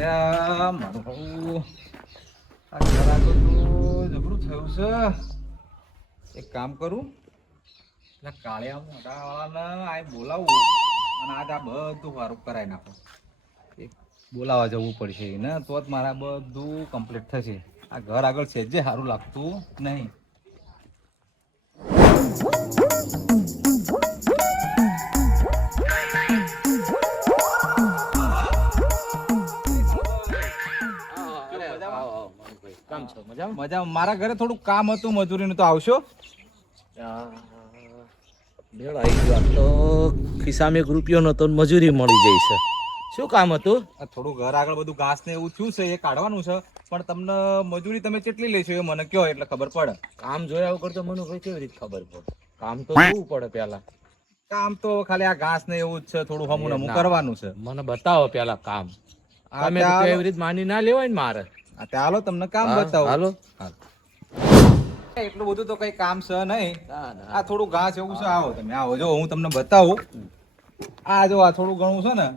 આ મારું હારું. આ ઘર તો જબરું થયું છે. એક કામ કરું. પેલા કાળિયા મોઢાવાળાને આ બોલાવું અને આજ આ બધું સારું કરાવી નાખો. બોલાવા જવું પડશે ને તો જ મારા બધું કમ્પ્લીટ થશે. આ ઘર આગળ છે જે સારું લાગતું નહીં. કામ છો? મજામાં? મજા મારા ઘરે થોડું કામ હતું મજૂરીનું તો આવશો. ભેળ આવી ગયો. તો ખિસ્સામાં એક રૂપિયો નતો મજૂરી મળી જાય છે. શું કામ હતું? થોડું ઘર આગળ બધું ઘાસ ને એવું થયું છે એ કાઢવાનું છે. પણ તમને મજૂરી તમે કેટલી લેશો એ મને કયો એટલે ખબર પડે. કામ જોયા વગર તો મને કેવી રીતે ખબર પડે? કામ તો જોવું પડે પેલા કામ તો ખાલી આ ઘાસ ને એવું જ છે થોડું હમું નમું કરવાનું છે. મને બતાવો પેલા કામ. આ તમે એવી રીતે માની ના લેવાય ને મારે? હાલો તમને કામ બતાવો. હાલો. એટલું બધું તો કઈ કામ છે નહીં. આ થોડું ઘાસ એવું છે આવો તમે આવો. જો હું તમને બતાવું. આ જો આ થોડું ઘણું છે ને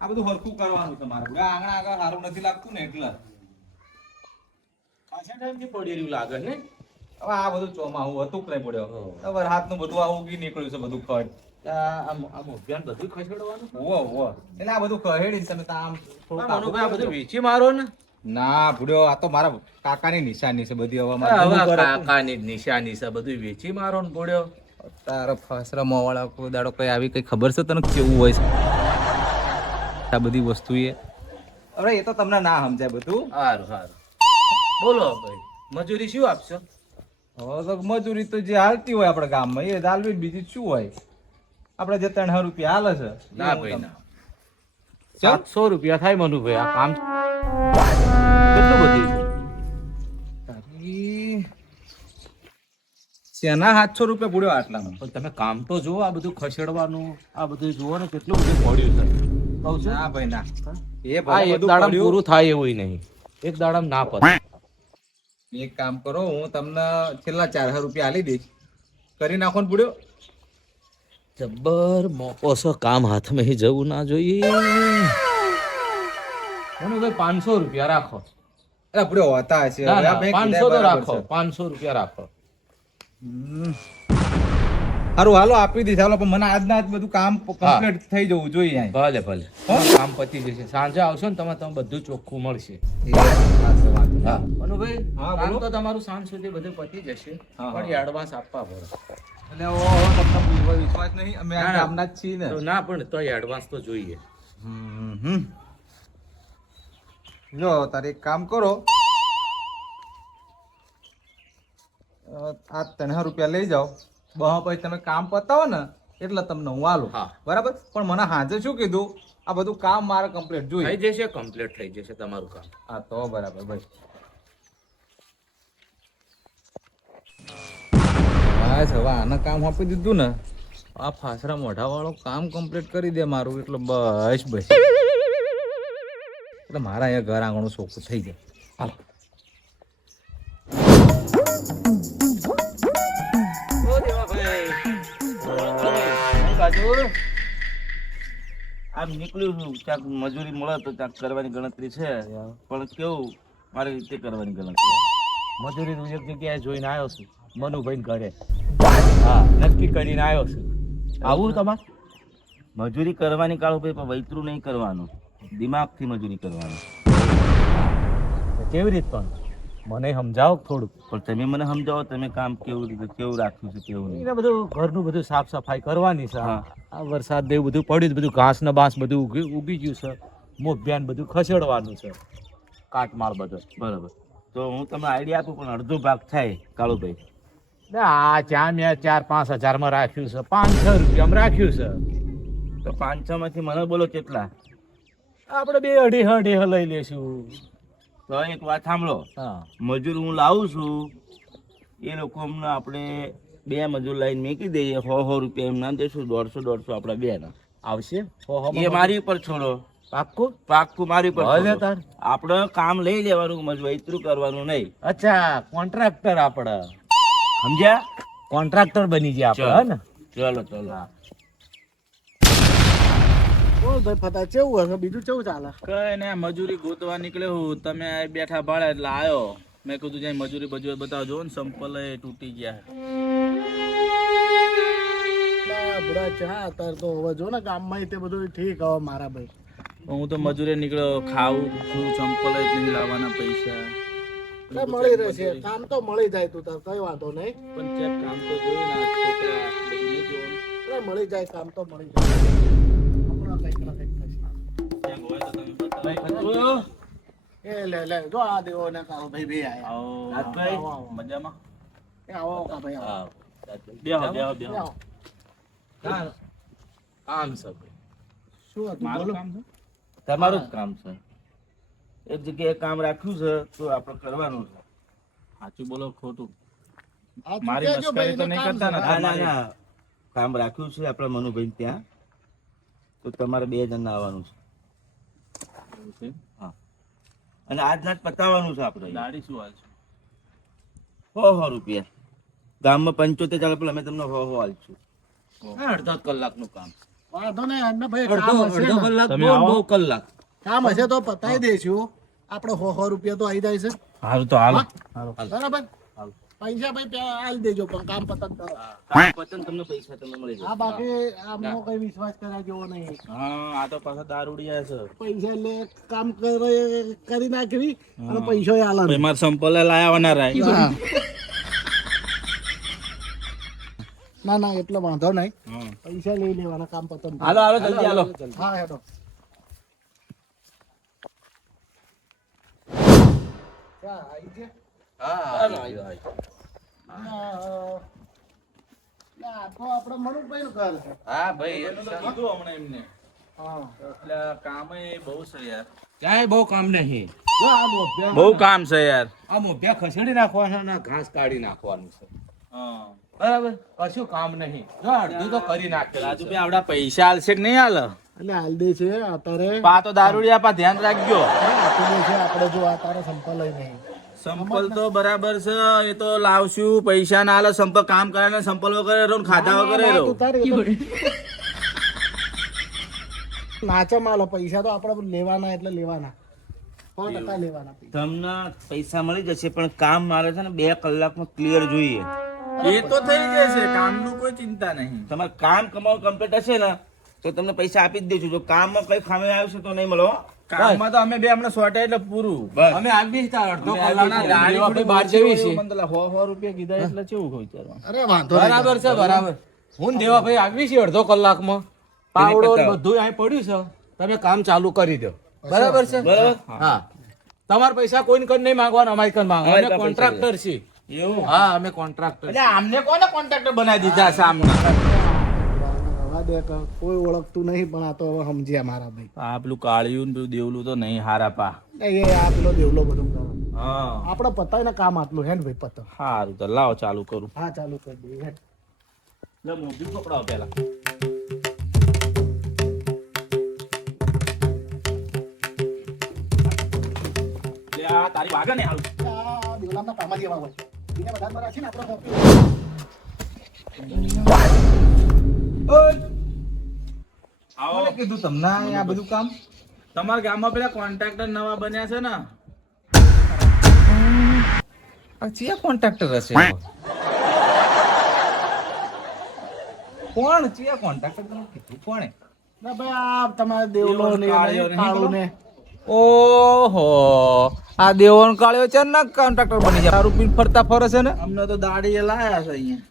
આ બધું હરખું કરવાનું આ આંગણા આગળ સારું નથી લાગતું ને એટલે. પાછા ટાઈમથી પડેલું લાગે ને હવે આ બધું ચોમાહું હતું કે નહીં પડ્યો. હવે રાતનું બધું આ ઉગી નીકળ્યું છે બધું ખડ. બધું ખસેડવાનું? એટલે આ બધું કહેડી તમે આમ થોડું વેચી મારો ને? ના ભૂડ્યો આ તો મારા કાકાની નિશાની છે બધી હવે હવે કાકાની જ નિશાની છે બધું વેચી મારો ને ભૂડ્યો. તારો ફસરા મોવાળા કોઈ દાડો કઈ આવી કઈ ખબર છે તને કેવું હોય છે? આ બધી વસ્તુ એ અરે એ તો તમને ના સમજાય બધું. સારું સારું બોલો ભાઈ મજૂરી શું આપશો? હવે તો મજૂરી તો જે હાલતી હોય આપણા ગામમાં એ હાલવી બીજી શું હોય? આપણે જે ત્રણ રૂપિયા હાલે છે ના ભાઈ ના. સાતસો રૂપિયા થાય મનુભાઈ આ કામ શેના સાતસો રૂપિયા પૂર્યો આટલામાં? પણ તમે કામ તો જુઓ આ બધું ખસેડવાનું આ બધું જુઓ ને કેટલું બધું પડ્યું છે. કહું છું? ના ભાઈ ના. એ આ એક બધું પૂરું થાય એવું નહીં. એક દાડામાં ના પતે. એક કામ કરો હું તમને છેલ્લા ચાર હજાર રૂપિયા આલી દઈશ. કરી નાખો ને પૂડ્યો જબ્બર મોકો છો કામ હાથમાં જવું ના જોઈએ. મનુભાઈ પાંચસો રૂપિયા રાખો? અરે પૂડ્યો હોતા હશે પાંચસો તો રાખો. પાંચસો રૂપિયા રાખો. હારું હાલો આપી દઈશ. હાલો પણ મને આજના આજ બધું કામ કમ્પ્લીટ થઈ જવું જોઈએ અહીં. ભલે ભલે. કામ પતી જશે. સાંજે આવશો ને તમે તમે બધું ચોખ્ખું મળશે. હા. મનુભાઈ હા, કામ બોલો. તો તમારું સાંજ સુધી બધું પતી જશે પણ એડવાન્સ આપવા પડે. એટલે ઓ, ઓ, તમને કોઈ વિશ્વાસ નહીં? અમે આ ના, ના. જ છીએ ને. તો ના પણ તો એડવાન્સ તો જોઈએ. હમ, હમ. જો તારે એક કામ કરો. આ ત્રણ રૂપિયા લઈ જાઓ. બહા પછી તમે કામ પતાવો ને એટલે તમને હું આલું. બરાબર? પણ મને હાજર શું કીધું? આ બધું કામ મારે કમ્પ્લીટ થઈ જોઈએ જશે કમ્પ્લીટ થઈ જશે તમારું કામ. હા તો બરાબર ભાઈ. બસ હવે આને કામ આપી દીધું ને આ ફાસરા મોઢા વાળો કામ કમ્પ્લીટ કરી દે મારું એટલે બસ બસ એટલે મારા અહીંયા ઘર આંગણું ચોખ્ખું થઈ જાય. હાલો. આમ નીકળ્યું છું ક્યાંક મજૂરી મળે તો ક્યાંક કરવાની ગણતરી છે. પણ કેવું મારી રીતે કરવાની ગણતરી. મજૂરી હું એક જગ્યાએ જોઈને આવ્યો છું મનુભાઈ ઘરે. હા નક્કી કરીને આવ્યો છું. આવું તમારે? મજૂરી કરવાની કાળો ભાઈ પણ વૈતરું નહીં કરવાનું. દિમાગથી મજૂરી કરવાનું. કેવી રીત પણ? મને સમજાવો થોડુંક. પણ તમે મને સમજાવો તમે કામ કેવું રીતે કેવું રાખ્યું છે કેવું નહીં. એટલે બધું ઘરનું બધું સાફ સફાઈ કરવાની છે. હા. આ વરસાદ દેવું બધું પડ્યું બધું ઘાસ ને બાંસ બધું ઉગી ઉગી ગયું છે. મોભ્યાન બધું ખસેડવાનું છે. કાટમાળ બધો. બરાબર. તો હું તમને આઈડિયા આપું પણ અડધો ભાગ થાય કાળુભાઈ. ને આ ચા મેં ચાર પાંચ હજારમાં રાખ્યું છે પાંચસો રૂપિયામાં રાખ્યું છે. તો પાંચસો માંથી મને બોલો કેટલા? આપણે બે અઢી અઢી લઈ લેશું તો એક વાત સાંભળો. મજૂર હું લાવું છું એ લોકો અમને આપણે બે મજૂર લાઈન મેકી દઈએ સો સો રૂપિયા એમ ના દેશું દોઢસો દોઢસો આપણા બે ના આવશે એ મારી ઉપર છોડો. પાક્કું? પાક્કું મારી ઉપર આપણે કામ લઈ લેવાનું મજૂર એટલું કરવાનું નહીં. અચ્છા કોન્ટ્રાક્ટર આપણે. સમજ્યા? કોન્ટ્રાક્ટર બની ગયા આપણે હે ને? ચલો ચલો. બોલ ભાઈ ફતા કેવું હશે? બીજું કેવું ચાલે? કઈ ને મજૂરી ગોતવા નીકળ્યો હું. તમે બેઠા ભાડે એટલે આવ્યો મેં કીધું જાય મજૂરી બજૂરી બતાવજો ને સંપલ એ તૂટી ગયા. બુડા ચા અત્યારે તો હવે જો ને ગામમાં તે બધું ઠીક હવે મારા ભાઈ. હું તો મજૂરી નીકળ્યો ખાવું છું સંપલ જ નહીં લાવવાના પૈસા. મળી રહેશે. કામ તો મળી જાય તું તાર કઈ વાંધો નહીં. પણ ચેક કામ તો જોયું ને મળી જાય કામ તો મળી જાય. એ લે લે જો આ દેવો ને કાળો ભાઈ બે આયા આવો. રાજભાઈ. આવો, આવો. મજામાં એ આવો કા ભાઈ આવો. બેહો બેહો બેહો કામ છે શું મારું કામ છે તમારું જ કામ છે એક જગ્યાએ કામ રાખ્યું છે તો આપણે કરવાનું છે સાચું બોલો ખોટું મારી મસ્કરી તો નહીં કરતા ના કામ રાખ્યું છે આપણા મનુભાઈ ત્યાં તો તમારે બે જણ આવવાનું છે. હા. અને આજ રાત પતાવવાનું છે આપણે. દાડી શું હાલ છે? હો રૂપિયા. ગામમાં પંચોતેર ચાલે પણ અમે તમને હો સો આલશું. અડધો કલાકનું કામ. વાંધો નહીં ભાઈ અડધો કામ અડધો ને. કલાક બહુ કલાક. કામ હશે તો પતાવી દઈશું. આપણે સો સો રૂપિયા તો આવી જાય છે. હારું તો હાલો. બરાબર. પૈસા ભાઈ પેલા આલી દેજો પણ કામ પતન કરો. કામ પતન તમને પૈસા તમને મળી આ બાકી આમનો કઈ વિશ્વાસ કરા જેવો નહીં. હા આ તો પાછા દારૂડિયા છે. પૈસા લે કામ કરે કરી નાખવી અને પૈસો આલા ભાઈ માર સંપલે લાવવાના રાય. ના ના એટલો વાંધો નહીં. પૈસા લઈ લેવાના કામ પતંગ હાલો હાલો જલ્દી હાલો. હા હેડો. ક્યાં આવી છે હા. હા ભાઈ એનું તો કીધું હમણાં એમને. એટલે કામે બહુ છે યાર. ક્યાંય બહુ કામ નહીં. જો આ મોભ્યા બહુ કામ છે યાર. આ મોભ્યા ખસેડી નાખવાના અને ઘાસ કાઢી નાખવાનું છે. બરાબર? કશું કામ નહીં. જો અડધું તો કરી નાખે. રાજુભાઈ આપડા પૈસા હાલશે કે નહીં હાલ એટલે હાલ દે છે અત્યારે પા તો દારૂડિયા પા ધ્યાન રાખજો. આપી આપણે જો આ તારો સંપલ લઈ નહીં. સંપલ તો બરાબર છે એ તો લાવશું પૈસા ના હાલે સંપલ કામ કરે ને સંપલ વગર રહો ખાધા વગર રહો. નાચે માલો પૈસા તો આપણે લેવાના એટલે લેવાના. લેવાના તમને પૈસા મળી જશે પણ કામ મારે છે ને બે કલાકમાં ક્લિયર જોઈએ. એ તો થઈ જશે કામનું કોઈ ચિંતા નહીં. તમારે કામ કમાવું કમ્પ્લીટ હશે ને તો તમને પૈસા આપી જ દઈશું જો કામમાં કઈ ખામી આવશે તો નહીં મળો કામમાં તો અમે બે હમણાં સોટે એટલે પૂરું. અમે આવી જ અડધો કલાકના. ગાડી આપણે બહાર જેવી છે. મને હો સો રૂપિયા કીધા એટલે કેવું કહું અરે વાંધો બરાબર છે બરાબર. હું દેવા ભાઈ આવી છે અડધો કલાકમાં. પાવડો બધું અહીં પડ્યું છે. તમે કામ ચાલુ કરી દો. બરાબર છે? બરાબર. હા. તમારા પૈસા કોઈને કઈ નહીં માંગવાના અમારી કઈ માંગવા અમે કોન્ટ્રાક્ટર છીએ. એવું? હા અમે કોન્ટ્રાક્ટર એટલે આમને કોને કોન્ટ્રાક્ટર બનાવી દીધા છે આમને? રવા કોઈ ઓળખતું નહીં પણ આ તો હવે સમજ્યા મારા ભાઈ. આ પેલું કાળિયું ને પેલું દેવલું તો નહીં હારા પા. એ આ પેલો દેવલો બધું કરે હા. આપણે પતાય કામ આટલું હે ને ભાઈ પતો. સારું તો લાવો ચાલુ કરું. હા ચાલુ કરી દઈએ હેડ. લે મોભી કપડાઓ આ તારી વાગે ને હાલ. આ દેવલાના કામમાં જેવા હોય. એને બધા પર છે ને આપણો આવો કોને કીધું તમને? આ બધું કામ? તમારા ગામમાં પેલા કોન્ટ્રાક્ટર નવા બન્યા છે ને? આ કોન્ટ્રાક્ટર હશે? કોણ? ચિયા કોન્ટ્રાક્ટર તમે કીધું કોણે? ના ભાઈ આ તમારે દેવલો ને કાળિયો ને કાળું ને ઓહો. આ દેવન કાળ્યો છે ને કોન્ટ્રાક્ટર બની જાય? તારું પીને ફરતા ફરે છે ને? અમને તો દાડી એ લાયા છે અહીંયા.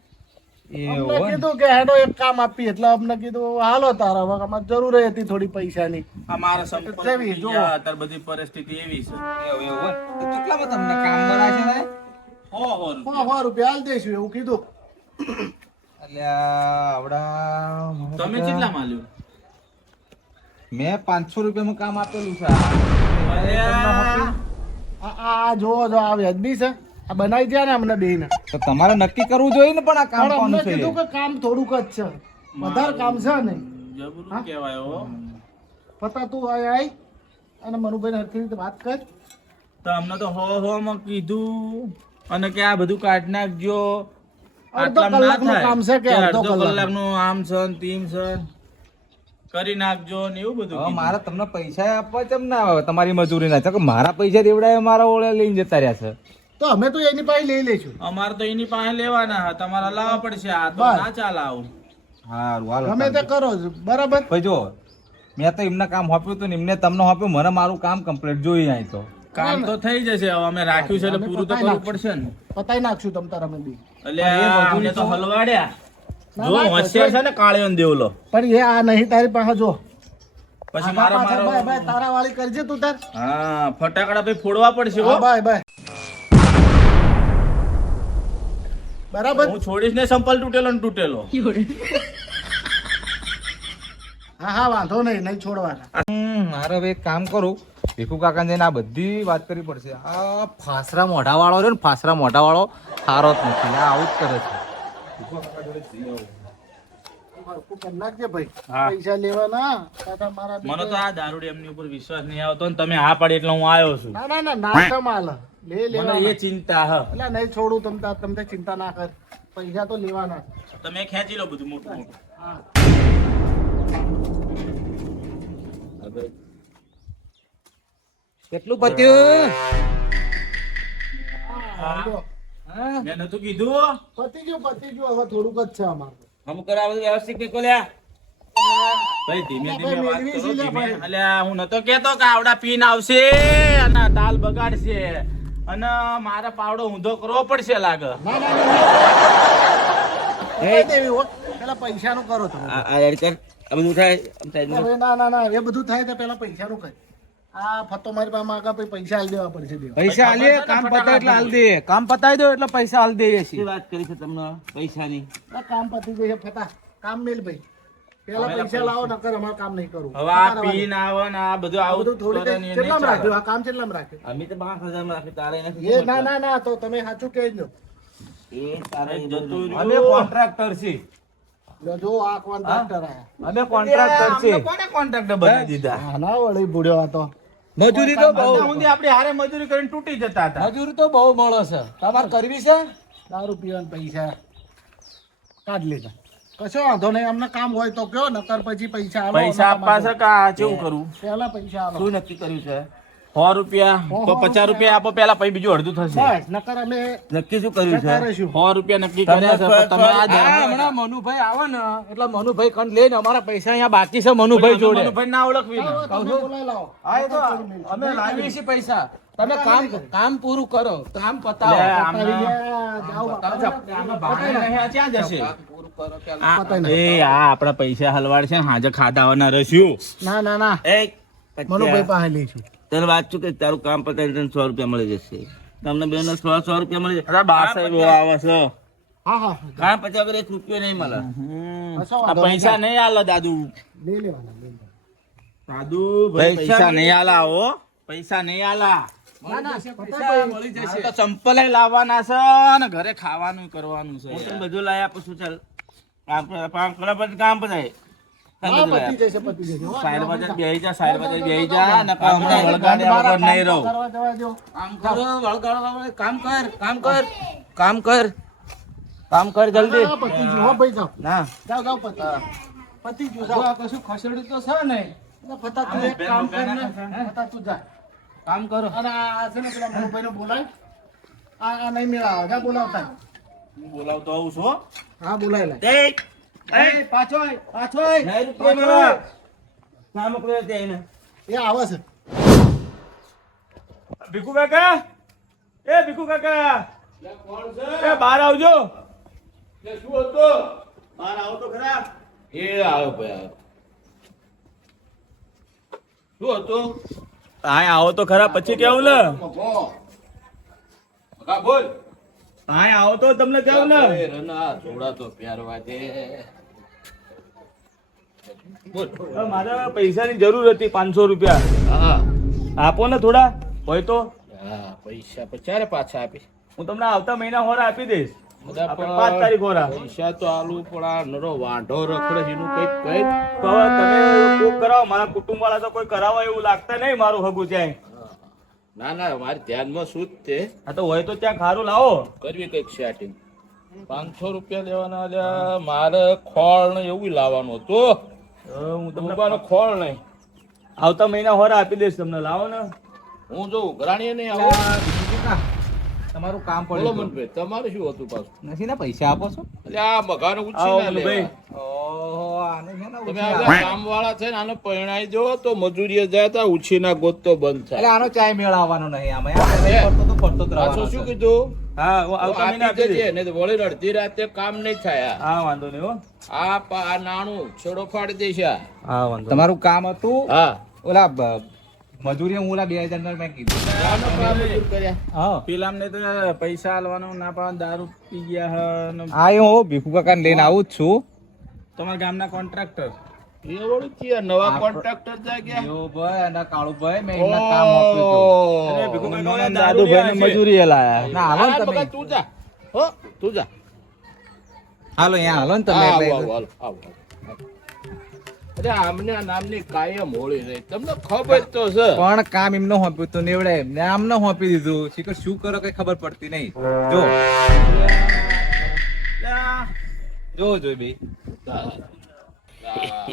અમને કીધું કે હેડો એક કામ આપી એટલે અમને કીધું હાલો તારા હવે અમારે જરૂર હતી થોડી પૈસાની આ મારા સંપર્ક અત્યારે બધી પરિસ્થિતિ એવી છે એવું એવું હોય. કેટલામાં તમને કામ મળે છે ને હો હો સો સો રૂપિયા હાલ દઈશું એવું કીધું અલ્યા તમે કેટલા માલ્યું મેં પાંચસો રૂપિયામાં કામ આપેલું છે આ આ જોવો જો આ વ્યાજબી છે આ બનાવી ગયા ને અમને બેન તો તમારે નક્કી કરવું જોઈએ ને પણ આ કામ કોનું છે કીધું કે કામ થોડુંક જ છે. વધારે કામ છે ને જબરું કહેવાય હો. પતા તું આય આય. અને મનુભાઈ હરખી રીતે વાત કર. તો અમને તો હો હો માં કીધું. અને કે આ બધું કાઢ નાખજો. અડધો આટલામાં ના થાય. કામ છે કે અડધો અડધો કલાક? કલાકનું આમ છે તેમ છે કરી નાખજો ને એવું બધું મારા મારે તમને પૈસા આપવા કેમ ના આવે? તમારી મજૂરી ના કે મારા પૈસા દેવડાય મારા ઓળે લઈને જતા રહ્યા છે. તો અમે તો એની પાસે લઈ લઈશું. અમારે તો એની પાસે લેવાના તમારા તમારે લાવવા પડશે આ તો ના ચાલે આવું હારું હાલો ગમે તે કરો બરાબર? ભાઈ જો મેં તો એમને કામ આપ્યું હતું ને એમને તમને આપ્યું મને મારું કામ કમ્પ્લીટ જોઈએ અહીં તો. કામ તો થઈ જશે હવે અમે રાખ્યું છે એટલે પૂરું તો કરવું પડશે ને. પતાઈ નાખશું તમ તાર અમે બી એટલે અમને તો હલવાડ્યા. જો હોશિયાર છે ને કાળિયો દેવલો. પણ એ આ નહીં તારી પાસે જો. પછી મારા બાય, તારા વાળી કરજે તું તાર. હા ફટાકડા ભાઈ ફોડવા પડશે હો. હા, બાય બાય બરાબર? હું છોડીશ ને સંપલ તૂટેલો ને તૂટેલો. હા હા વાંધો નહીં નહીં છોડવાના. હમ, મારે હવે એક કામ કરું. ભીખુ કાકા જઈને આ બધી વાત કરવી પડશે. આ ફાસરા મોઢા વાળો છે ને ફાસરા મોઢા વાળો સારો જ નથી. આ આવું જ કરે છે. ભીખુ કાકા જોડે જઈ આવું. હરખું કરી નાખજે ભાઈ પૈસા લેવાના કાકા મારા મને તો આ દારૂડી એમની ઉપર વિશ્વાસ નહીં આવતો ને તમે હા પાડી એટલે હું આવ્યો છું. ના ના ના નાસ્તા માલ. લે મને એ ચિંતા હ. એટલે નહીં છોડું તમ તમને ચિંતા ના કર. પૈસા તો લેવાના. તમે ખેંચી લો બધું મોટું મોટું. હા. કેટલું પત્યું? મેં નતું કીધું. પતી ગયું પતી ગયું. હવે થોડુંક જ છે અમારે. હમ કરો આ બધું વ્યવસ્થિત કે કોલ્યા ભાઈ ધીમે ધીમે વાત કરો ધીમે. અલ્યા હું નતો કેતો કે આવડા પીન આવશે અને તાલ બગાડશે. અને મારે પાવડો ઊંધો કરવો પડશે લાગે. ના ના ના પેલા કરો તમે. આ આ એડ કર. આ બધું થાય? ના ના ના એ બધું થાય તો પેલા પૈસાનું કર. આ ફતો મારી પાસે માગા પછી પૈસા આલી દેવા પડશે દેવા. પૈસા કામ પતાય એટલે હાલ દે કામ પતાવી દો એટલે પૈસા હાલ દઈએ છીએ. વાત કરી છે તમને પૈસાની? કામ પતી જશે ફટા. કામ મેલ ભાઈ. પેલા પૈસા લાવો નકર અમારે કામ નહીં કરવું હવે આ પીન આવે ને આ બધું આવું બધું થોડી કરે ને એ નહીં કેટલામાં ચાલે. રાખ્યું? આ કામ કેટલામાં રાખ્યું? અમે તો પાંચ હજારમાં રાખી તારે એ ના ના ના તો તમે સાચું કહેજો. એ તારે જતું અમે કોન્ટ્રાક્ટર છીએ. જો આ કોન્ટ્રાક્ટર આયા. અમે કોન્ટ્રાક્ટર છીએ. કોને કોન્ટ્રાક્ટર બનાવી દીધા? ના વળી બુડ્યો આ તો મજૂરી તો બહુ આપણે હારે મજૂરી કરીને તૂટી જતા હતા. મજૂરી તો બહુ મળે છે. તમારે કરવી છે? દારૂ પીવાના પૈસા. કાઢ લીધા. કશો વાંધો નહીં. અમને કામ હોય તો કયો નકર પછી પૈસા પૈસા આપવા છે કા આ કેવું કરું? પહેલા પૈસા શું નક્કી કર્યું છે? સો રૂપિયા. તો પચાસ રૂપિયા આપો પેલા પછી બીજું અડધું થશે. બસ નકર અમે નક્કી શું કર્યું છે? સો રૂપિયા નક્કી કર્યા છે તમે આ હમણાં મનુભાઈ આવે ને એટલે મનુભાઈ કંડ લઈને અમારા પૈસા અહીંયા બાકી છે મનુભાઈ જોડે. મનુભાઈ ના ઓળખવી હા એ તો અમે લાવીએ છીએ પૈસા. તમે કામ કામ પૂરું કરો કામ પતાવો. ક્યાં જશે? એ આ આપડા પૈસા હલવાડ છે હાજર ખાધાવાના રસ્યું ના ના ના. મનુભાઈ પાસે લઈશું તને વાત કે તારું કામ પતાવી તને સો રૂપિયા મળી જશે. તમને બેન સો સો રૂપિયા મળી જશે. બાર સાહેબ આવે છે. હા હા કામ પત્યા એક રૂપિયો નહીં મળે. પૈસા નહીં આલે દાદુ. લઈ લેવાના દાદુ ભાઈ પૈસા નહીં આલા હો. પૈસા નહીં આલા. ચંપલ લાવવાના છે ને ઘરે ખાવાનું કરવાનું છે. બધું લાવી આપું છું ચાલ. કામ કામ પછી બધું કામ કરો વળગાડવા કામ કર કામ કર કામ કર. કામ કર જલ્દી. ના. જાઓ જાઓ પતી જાઓ. કશું ખસેડ્યું તો છે ને. એટલે ફટા તું એક કામ કર ને. ફટા તું જા. કામ કરો. અને આ છે ને પેલા મનુભાઈને બોલાય. આ આ નહીં મેળાવે. જા બોલાવતા. બોલાવતો આવું છું હા. બોલાય લે. એ પાછો પાછો નહીં રૂપિયા મળે. કામ મોકલ્યો તે એને. એ આવે છે. ભીખુ કાકા? એ ભીખુ કાકા. એ બહાર આવજો. શું હતો? બહાર આવો તો ખરા. એ આવ્યો ભાઈ. શું હતું? હા આવો તો ખરા પછી કેવું ને બોલ. હા આવો તો તમને કેવું ને હવે મારે પૈસાની જરૂર હતી પાંચસો રૂપિયા. આપો ને થોડા. હોય તો. પૈસા પચારે પાછા આપી હું તમને આવતા મહિના હોરા આપી દઈશ. પાંચ તારીખ હોરા. પૈસા તો આલુ પણ નરો વાંઢો રખડે એનું કંઈક કઈ તો તમે કોક કરાવો. મારા કુટુંબ વાળા તો કોઈ કરાવો એવું લાગતા નહીં મારું હગું ના ના મારે ધ્યાનમાં શું જ તે આ તો હોય તો ત્યાં ખારું લાવો. કરવી કંઈક સેટિંગ પાંચસો રૂપિયા લેવાના મારે ખોળ ને એવું લાવવાનું હતું. હું તમને ડૂબાનો ખોળ નહીં. આવતા મહિના હોર આપી દઈશ તમને. લાવો ને. હું જો ઘરાણીએ નહીં આવું? તમારું કામ બોલો પડ્યું મનભાઈ તમારે શું હતું પાછું? નથી ને પૈસા આપો છો? એટલે આ મગાનો આવો ઉછીના મનુભાઈ લેવા. ઓહો છે તમે કામ વાળા છે ને આનો પરણાઈ જો તો મજૂરીએ જાય તો ઉછીના ગોતતો બંધ એટલે થાય આનો ચાય મેળ આવવાનો નહીં આમાં. ફરતો તો ફરતો જ રહેવાનો શું કીધું? હા આવતા મહિના આપી આપી દેજે નહીં તો વળી અડધી રાતે કામ નહીં થાય હા વાંધો નહીં હો. આ પા- આ નાણું છેડો ફાડી દેશે હા વાંધો તમારું કામ હતું? હા. ઓલા મજૂરી હું ઓલા બે હજાર ના મેં કીધું. હા. પેલા અમને તો પૈસા આલવાનો ના પાડે દારૂ પી ગયા હા ને હું ભીખુ કાકાને લઈને આવું જ છું. તમારા ગામના કોન્ટ્રાક્ટર એ વળી નવા કોન્ટ્રાક્ટર જાય યો ભાઈ અને કાળુભાઈ મેં એમના કામ આપ્યું હતું. અરે ભીખુ ઓહ. કાકા મજૂરી લાયા. ના હાલો તમે. તું જા. હો તું જા. હાલો અહીંયા હાલો ને તમે આવો, એટલે- આવો, આવો, આવો, આવો. અરે આમને આ નામની કાયમ હોળી રહી. તમને ખબર તો છે. પણ કામ એમને સોંપ્યું હતું ને એવડે એમને આમને સોંપી દીધું. શીખર શું કરો કઈ ખબર પડતી નહીં. જો. જો ભાઈ બે.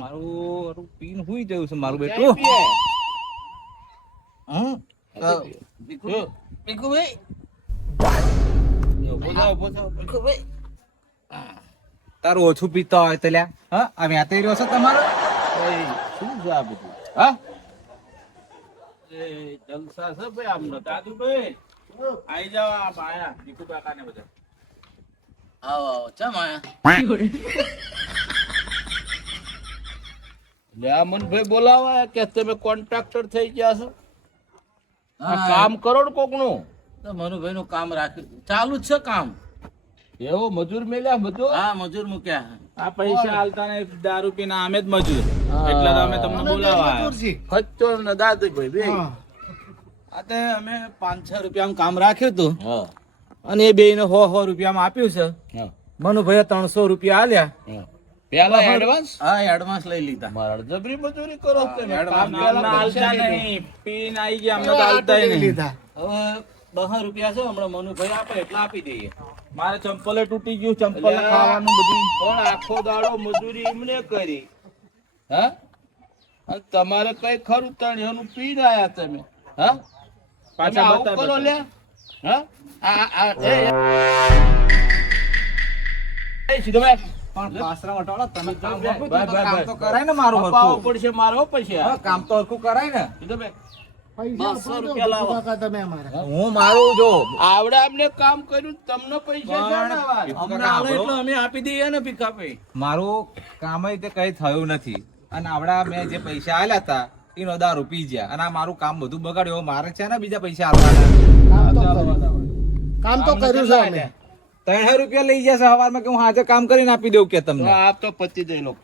મારું પીન હુઈ છે મારું બેટું. હમ? થાવ. ભીખુભાઈ. તારું ઓછું પીતા હોય તો લ્યા. હા આ વ્યાતી રહ્યો છો તમારો? શું છે આ બધું? હા? એ જલસા છે ભાઈ આમ તો. દાદુભાઈ. આઈ જાઓ આ માયા નીકુ કાકા ને બધા. આવો, આવો. ચમ માયા લે આ મનભાઈ બોલાવા કે તમે કોન્ટ્રાક્ટર થઈ ગયા છો? આ કામ કરો ને કોકનું. મનુભાઈ નું કામ રાખ્યું ચાલુ જ છે કામ. એવો મજૂર મેલ્યા બધું? હા મજૂર મૂક્યા. આ પૈસા આલતા ને દારૂ પીને આમે જ મજૂર. એટલે તો અમે તમને બોલાવા ખચ્ચો ને દાદુભાઈ બે આ તે અમે પાંચસો રૂપિયામાં કામ રાખ્યું હતું. અને એ બે ને સો સો રૂપિયામાં આપ્યું છે. મનુભાઈ ત્રણસો રૂપિયા આલ્યા. પેલા એડવાન્સ હા એડવાન્સ લઈ લીધા. મારા જબરી મજૂરી કરો તમે નહીં. નહીં. પીને ગયા અમે તો આલતા નહીં. લીધા. હવે દસ રૂપિયા છે હમણાં મનુભાઈ આપે એટલે આપી દઈએ. મારે ચંપલે તૂટી ગયું ચંપલ ખાવાનું બધું. પણ આખો દાડો મજૂરી એમને કરી. હા? અને તમારે કઈ ખરું? તણ એનું પી રહ્યા તમે. હા? પાછા કરો લ્યા. હા? આ આ એ. સીધો. પણ પાસરા વટાળો તમે કામ તો કરાય ને મારું હરખું. પડશે મારો પછી કામ તો હરખું કરાય ને. સીધો બેઠ. પૈસા બસો આપો તો રૂપિયા લાવો. તમે અમારા. હું મારું જો. આવડે અમને કામ કર્યું તમને પૈસા છે ને આવા? અમને આલે એટલે અમે આપી દઈએ ને ભીખાભાઈ મારું કામ ય કઈ થયું નથી. અને આવડા મેં જે પૈસા આલ્યા હતા એનો દારૂ પી ગયા. અને આ મારું કામ બધું બગાડ્યું. મારે છે ને બીજા પૈસા આપવાના. કામ તો કર્યું કામ તો કર્યું છે અમે. ત્રણ રૂપિયા લઈ જશે સવારમાં કે હું આજે કામ કરીને આપી દઉં કે તમને? આપ તો પતિ દઈ ચા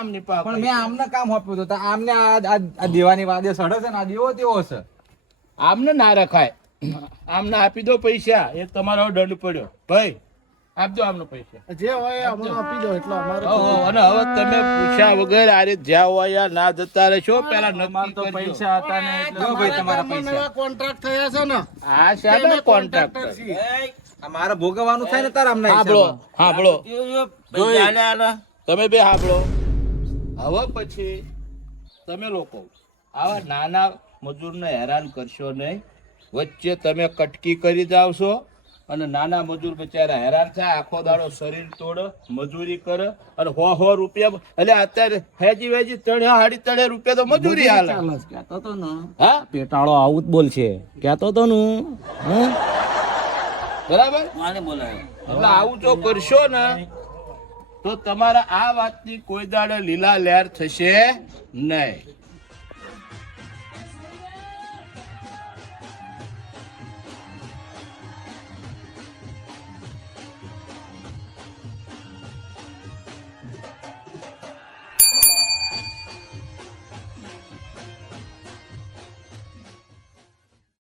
આમની પણ મેં આમને કામ આપ્યું હતું. આમને આ આ- આ દેવાની વાદે સડે છે ને આ દેવો તેવો છે. આમને ના રખાય. આમને આપી દો પૈસા. એ તમારો દંડ પડ્યો. ભાઈ આપજો આમને પૈસા. જે હોય અમને આપી દો એટલે અમારે હો, હો, અને હવે તમે પૂછ્યા વગર આરે જ્યાં હોય ના જતા રહેશો. પેલા તો પૈસા હતા ને એટલે ભાઈ તમારા પૈસા? કોન્ટ્રાક્ટ થયા છે ને આ સાહેબ કોન્ટ્રાક્ટ આ મારે ભોગવવાનું થાય ને તાર આલે આલે. તમે બે હાંભળો હવે પછી તમે લોકો આવા નાના મજૂરને હેરાન કરશો નહીં. વચ્ચે તમે કટકી કરી જાવશો અને નાના મજૂર બિચારા હેરાન થાય આખો દાડો શરીર તોડે મજૂરી કરે અને હો હો રૂપિયા એટલે અત્યારે હેજી વેજી ત્રણે હાડી ત્રણે રૂપિયા તો મજૂરી હાલે. કહેતો તો ને. હા? પેટાળો આવું જ બોલશે કેતો તો નું. બરાબર? એટલે આવું જો કરશો ને તો તમારા આ વાતની કોઈ દાડે લીલા લહેર થશે નહીં.